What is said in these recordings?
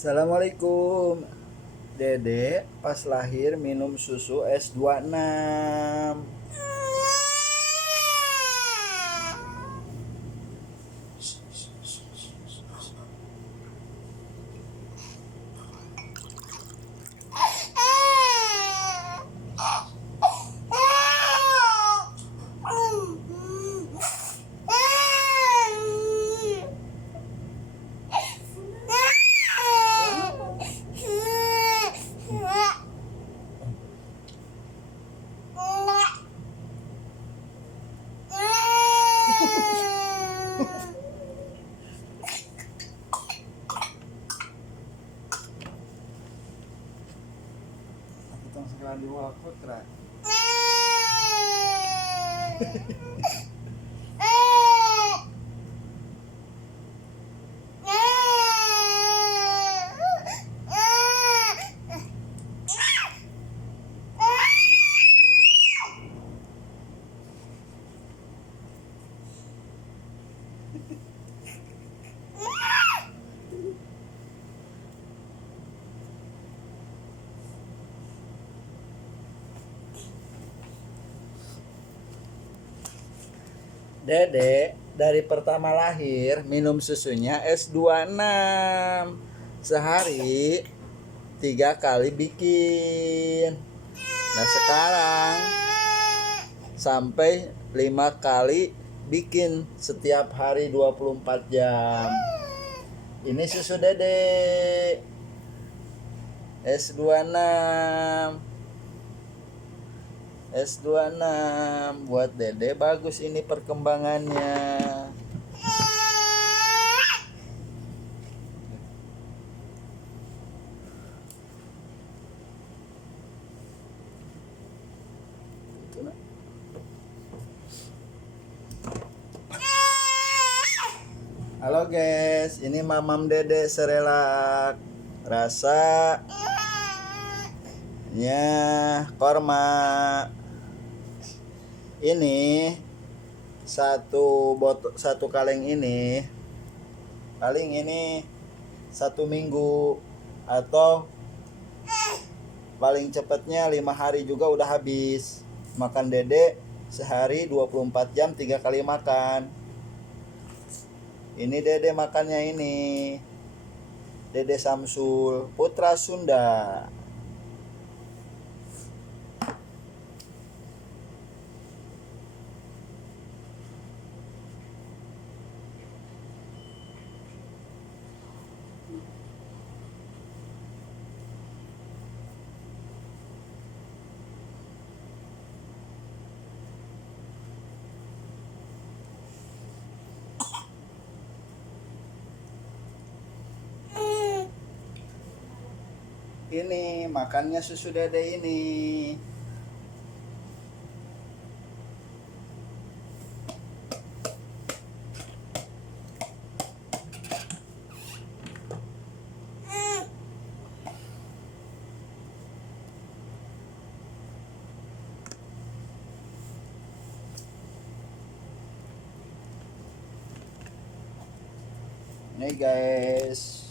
Assalamualaikum. Dede pas lahir minum susu S26. Kita sekarang di waktu terak. Dede dari pertama lahir minum susunya S26. Sehari 3 kali bikin. Nah sekarang sampai 5 kali bikin setiap hari 24 jam. Ini susu Dede S26. S26 buat Dede bagus ini perkembangannya. Halo guys, ini mamam Dede serelak rasanya korma. Ini satu kaleng ini paling ini 1 minggu atau paling cepatnya 5 hari juga udah habis. Makan Dede sehari 24 jam 3 kali makan. Ini Dede makannya ini Dede Samsul Putra Sunda. Ini makannya susu Dede ini. Nih guys.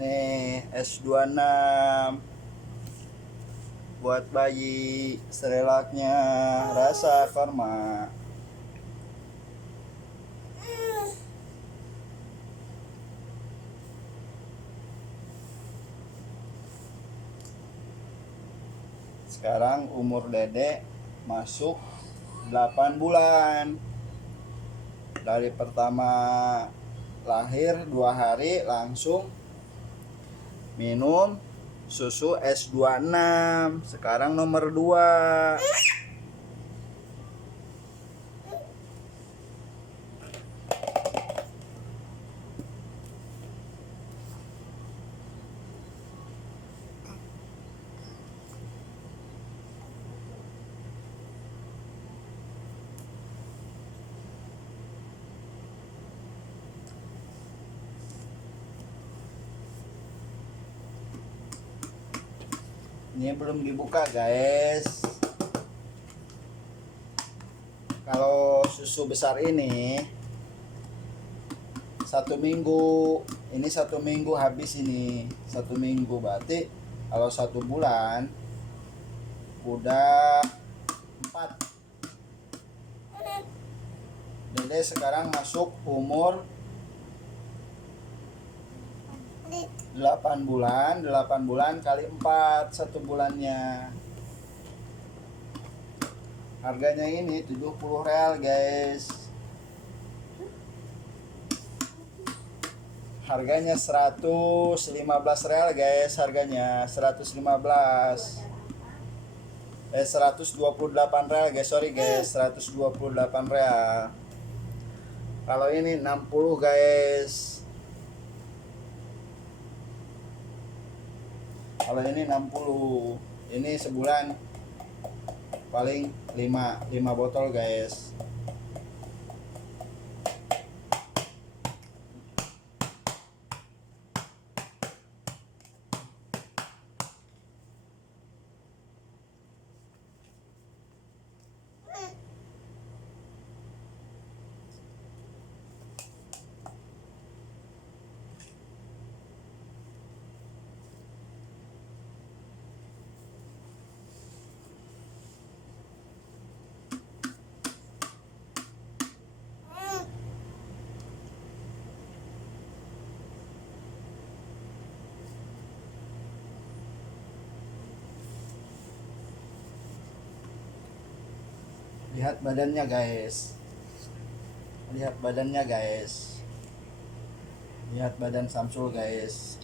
Nih S26 buat bayi serelaknya rasa korma. Sekarang umur Dede masuk 8 bulan. Dari pertama lahir 2 hari langsung minum susu S26. Sekarang nomor 2. Ini belum dibuka guys. Kalau susu besar ini 1 minggu, ini 1 minggu habis ini. 1 minggu berarti kalau 1 bulan udah 4. Dede sekarang masuk umur 8 bulan. 8 bulan kali 4 1 bulannya. Harganya ini 70 real guys. Harganya 115 real guys. Harganya 115. 128 real guys. Sorry guys, 128 real. Kalau ini 60 guys. Kalau ini 60. Ini sebulan paling 5 botol guys. Lihat badannya guys. Lihat badannya guys. Lihat badan Samsul guys.